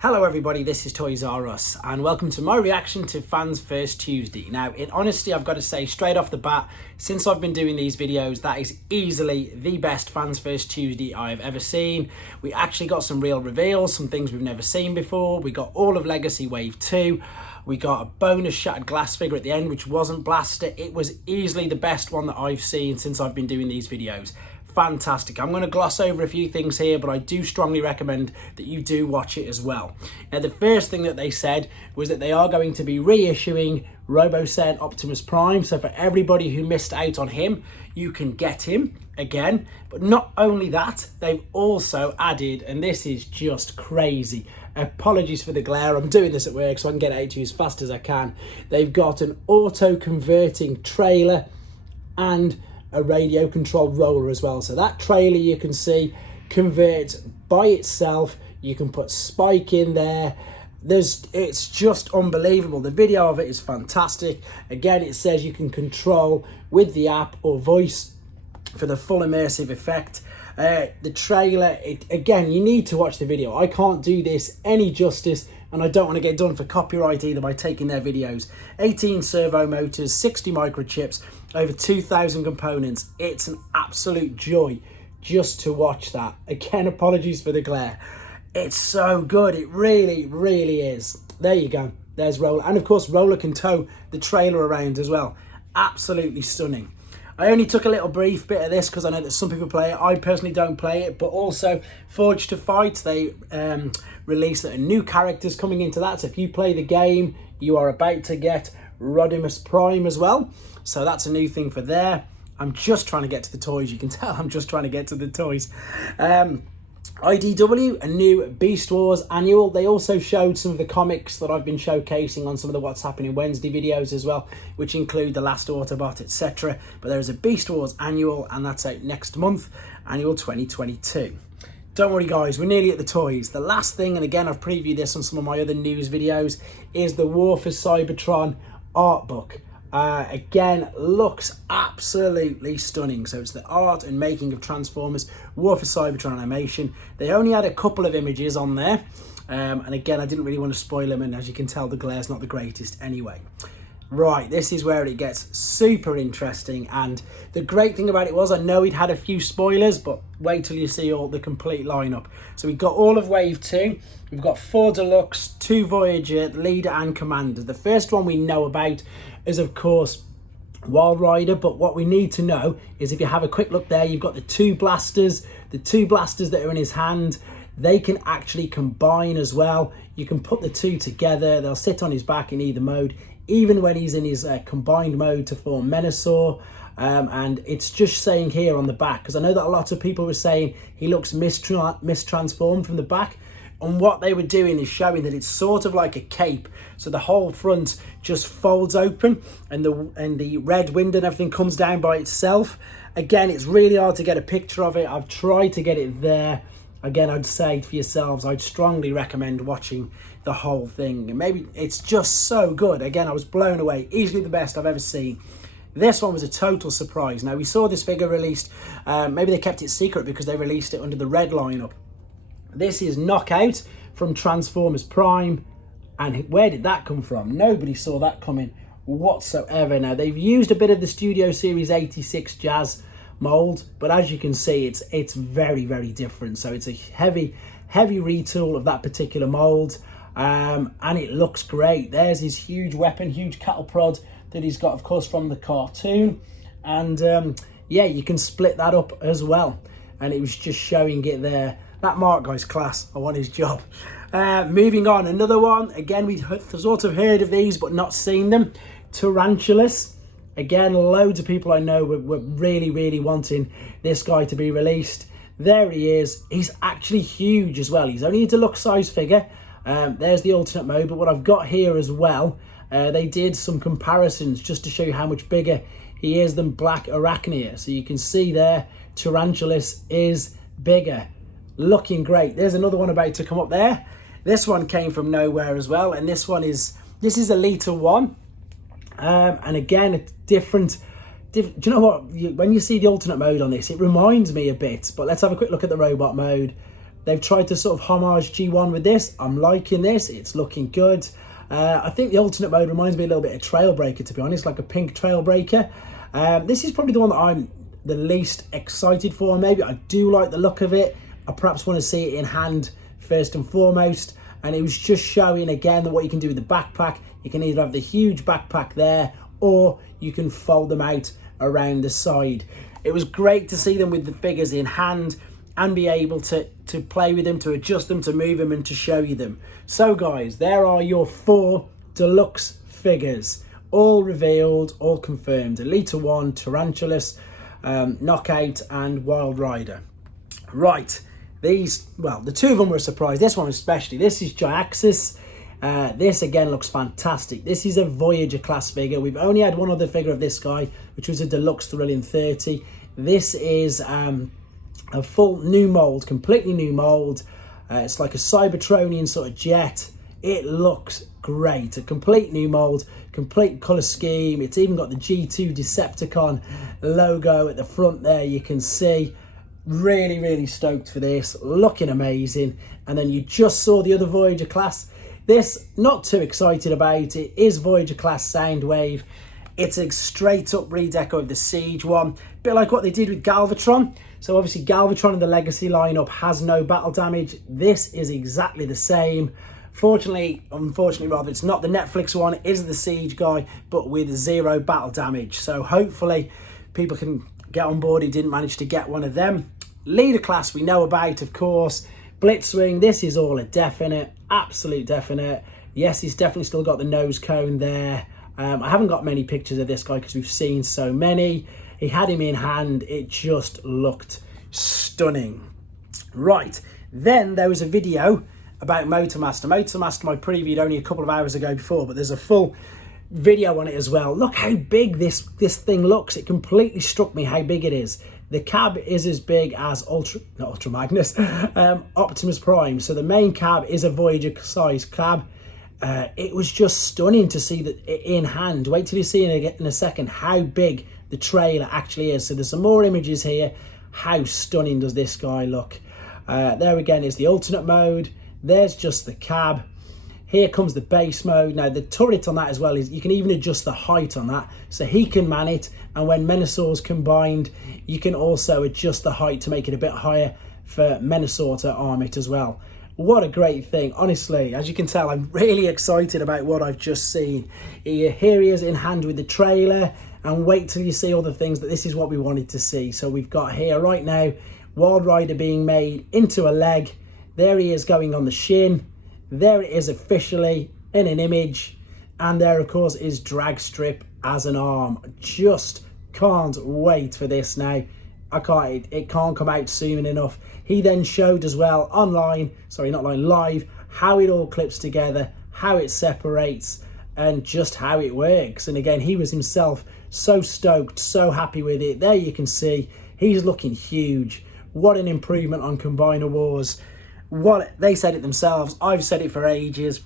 Hello everybody, this is Toys R Us and welcome to my reaction to Fans First Tuesday. Now, in honesty, I've got to say straight off the bat, since I've been doing these videos, that is easily the best Fans First Tuesday I've ever seen. We actually got some real reveals, some things we've never seen before. We got all of Legacy Wave 2. We got a bonus shattered glass figure at the end, which wasn't Blaster. It was easily the best one that I've seen since I've been doing these videos. Fantastic. I'm going to gloss over a few things here, but I do strongly recommend that you do watch it as well. Now, the first thing that they said was that they are going to be reissuing Robo-Sen Optimus Prime. So for everybody who missed out on him, you can get him again. But not only that, they've also added, and this is just crazy, apologies for the glare, I'm doing this at work so I can get it out to you as fast as I can. They've got an auto-converting trailer and a radio controlled roller as well. So that trailer, you can see, converts by itself. You can put Spike in there. It's just unbelievable. The video of it is fantastic. Again, it says you can control with the app or voice for the full immersive effect. The trailer, again, you need to watch the video. I can't do this any justice, and I don't want to get done for copyright either by taking their videos. 18 servo motors, 60 microchips, over 2,000 components. It's an absolute joy just to watch that. Again, apologies for the glare. It's so good. It really, really is. There you go. There's Roller. And of course, Roller can tow the trailer around as well. Absolutely stunning. I only took a little brief bit of this because I know that some people play it. I personally don't play it, but also Forged to Fight, they released new characters coming into that. So if you play the game, you are about to get Rodimus Prime as well. So that's a new thing for there. I'm just trying to get to the toys. You can tell I'm just trying to get to the toys. IDW, a new Beast Wars annual. They also showed some of the comics that I've been showcasing on some of the What's Happening Wednesday videos as well, which include The Last Autobot, etc. But there is a Beast Wars annual, and that's out next month, annual 2022. Don't worry guys, we're nearly at the toys. The last thing, and again I've previewed this on some of my other news videos, is the War for Cybertron art book. Again, looks absolutely stunning. So it's the art and making of Transformers War for Cybertron animation. They only had a couple of images on there, and again, I didn't really want to spoil them, and as you can tell, the glare's not the greatest anyway. Right, this is where it gets super interesting, and the great thing about it was, I know he'd had a few spoilers, but wait till you see all the complete lineup. So we've got all of Wave 2, we've got 4 Deluxe, 2 Voyager, Leader and Commander. The first one we know about is, of course, Wild Rider, but what we need to know is, if you have a quick look there, you've got the two blasters that are in his hand. They can actually combine as well. You can put the two together. They'll sit on his back in either mode, even when he's in his combined mode to form Menasor. And it's just saying here on the back, because I know that a lot of people were saying he looks mistransformed from the back. And what they were doing is showing that it's sort of like a cape. So the whole front just folds open, and the red window and everything comes down by itself. Again, it's really hard to get a picture of it. I've tried to get it there. Again, I'd say for yourselves, I'd strongly recommend watching the whole thing. And maybe it's just so good. Again, I was blown away. Easily the best I've ever seen. This one was a total surprise. Now, we saw this figure released. Maybe they kept it secret because they released it under the red lineup. This is Knockout from Transformers Prime. And where did that come from? Nobody saw that coming whatsoever. Now, they've used a bit of the Studio Series 86 Jazz mold, but as you can see, it's very, very different. So it's a heavy retool of that particular mold, and it looks great. There's his huge weapon, huge cattle prod that he's got, of course, from the cartoon. And yeah, you can split that up as well. And it was just showing it there. That Mark guy's class. I want his job. Moving on, another one. Again, we've sort of heard of these, but not seen them. Tarantulas. Again, loads of people I know were really, really wanting this guy to be released. There he is. He's actually huge as well. He's only a deluxe size figure. There's the alternate mode. But what I've got here as well, they did some comparisons just to show you how much bigger he is than Black Arachnia. So you can see there, Tarantulas is bigger. Looking great. There's another one about to come up there. This one came from nowhere as well, and this is Elite 1. And again, it's different. Do you know what? When you see the alternate mode on this, it reminds me a bit. But let's have a quick look at the robot mode. They've tried to sort of homage G1 with this. I'm liking this. It's looking good. I think the alternate mode reminds me a little bit of Trailbreaker, to be honest, like a pink Trailbreaker. This is probably the one that I'm the least excited for. Maybe I do like the look of it. I perhaps want to see it in hand first and foremost. And it was just showing again that what you can do with the backpack. You can either have the huge backpack there, or you can fold them out around the side. It was great to see them with the figures in hand and be able to play with them, to adjust them, to move them, and to show you them. So guys, there are your 4 deluxe figures, all revealed, all confirmed. Elite 1, Tarantulas, Knockout, and Wild Rider. Right, these, well, the 2 of them were a surprise. This one especially. This is Jyaxis. This again looks fantastic. This is a Voyager class figure. We've only had one other figure of this guy, which was a deluxe Thrilling 30. This is a full new mold, completely new mold. It's like a Cybertronian sort of jet. It looks great. A complete new mold, complete colour scheme. It's even got the G2 Decepticon logo at the front there, you can see. Really, really stoked for this. Looking amazing. And then you just saw the other Voyager class. This, not too excited about. It is Voyager class Soundwave. It's a straight up redeco of the Siege one. Bit like what they did with Galvatron. So obviously Galvatron in the Legacy lineup has no battle damage. This is exactly the same. Unfortunately rather, it's not the Netflix one. It is the Siege guy, but with 0 battle damage. So hopefully people can get on board who didn't manage to get one of them. Leader class we know about, of course. Blitzwing, this is all a definite, absolute definite. Yes, he's definitely still got the nose cone there. I haven't got many pictures of this guy because we've seen so many. He had him in hand. It just looked stunning. Right, then there was a video about Motormaster. Motormaster I previewed only a couple of hours ago before, but there's a full video on it as well. Look how big this thing looks. It completely struck me how big it is. The cab is as big as Magnus, Optimus Prime. So the main cab is a Voyager size cab. It was just stunning to see that in hand. Wait till you see in a second how big the trailer actually is. So there's some more images here. How stunning does this guy look? There again is the alternate mode. There's just the cab. Here comes the base mode. Now the turret on that as well is you can even adjust the height on that, so he can man it. And when Menasaw's combined, you can also adjust the height to make it a bit higher for Menasor to arm it as well. What a great thing. Honestly, as you can tell, I'm really excited about what I've just seen. Here he is in hand with the trailer, and wait till you see all the things that this is what we wanted to see. So we've got here right now, Wild Rider being made into a leg. There he is going on the shin. There it is officially in an image. And there, of course, is Dragstrip as an arm. Just can't wait for this now. It can't come out soon enough. He then showed as well live, how it all clips together, how it separates, and just how it works. And again, he was himself so stoked, so happy with it. There you can see he's looking huge. What an improvement on Combiner Wars. What they said it themselves. I've said it for ages.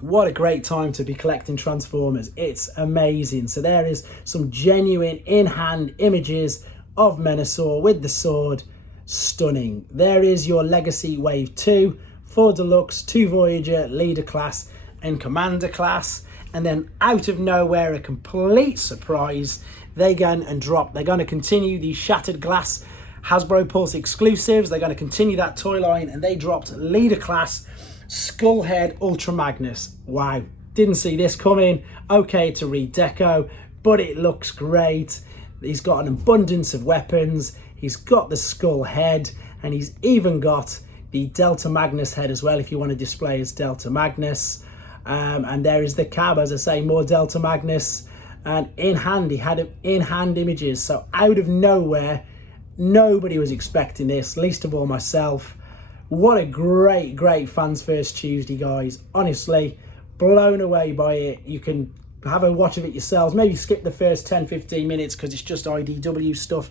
What a great time to be collecting Transformers. It's amazing. So there is some genuine in-hand images of Menasor with the sword. Stunning. There is your Legacy Wave 2, 4 Deluxe, 2 Voyager, Leader class and Commander class. And then out of nowhere, a complete surprise, they go and drop. They're going to continue the Shattered Glass Hasbro Pulse exclusives. They're going to continue that toy line, and they dropped Leader class Skullhead Ultra Magnus. Wow, didn't see this coming. Okay, to redeco, but it looks great. He's got an abundance of weapons. He's got the skull head, and he's even got the Delta Magnus head as well, if you want to display as Delta Magnus. And there is the cab, as I say, more Delta Magnus. And in hand, he had in-hand images. So out of nowhere, nobody was expecting this, least of all myself. What a great, great Fans First Tuesday, guys. Honestly, blown away by it. You can have a watch of it yourselves. Maybe skip the first 10-15 minutes because it's just IDW stuff.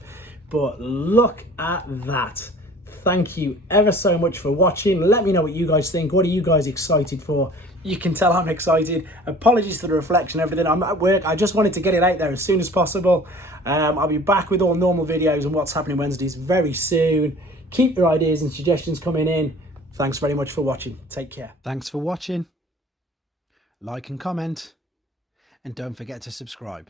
But look at that. Thank you ever so much for watching. Let me know what you guys think. What are you guys excited for? You can tell I'm excited. Apologies for the reflection, everything. I'm at work. I just wanted to get it out there as soon as possible. I'll be back with all normal videos and what's happening Wednesdays very soon. Keep your ideas and suggestions coming in. Thanks very much for watching. Take care. Thanks for watching. Like and comment, and don't forget to subscribe.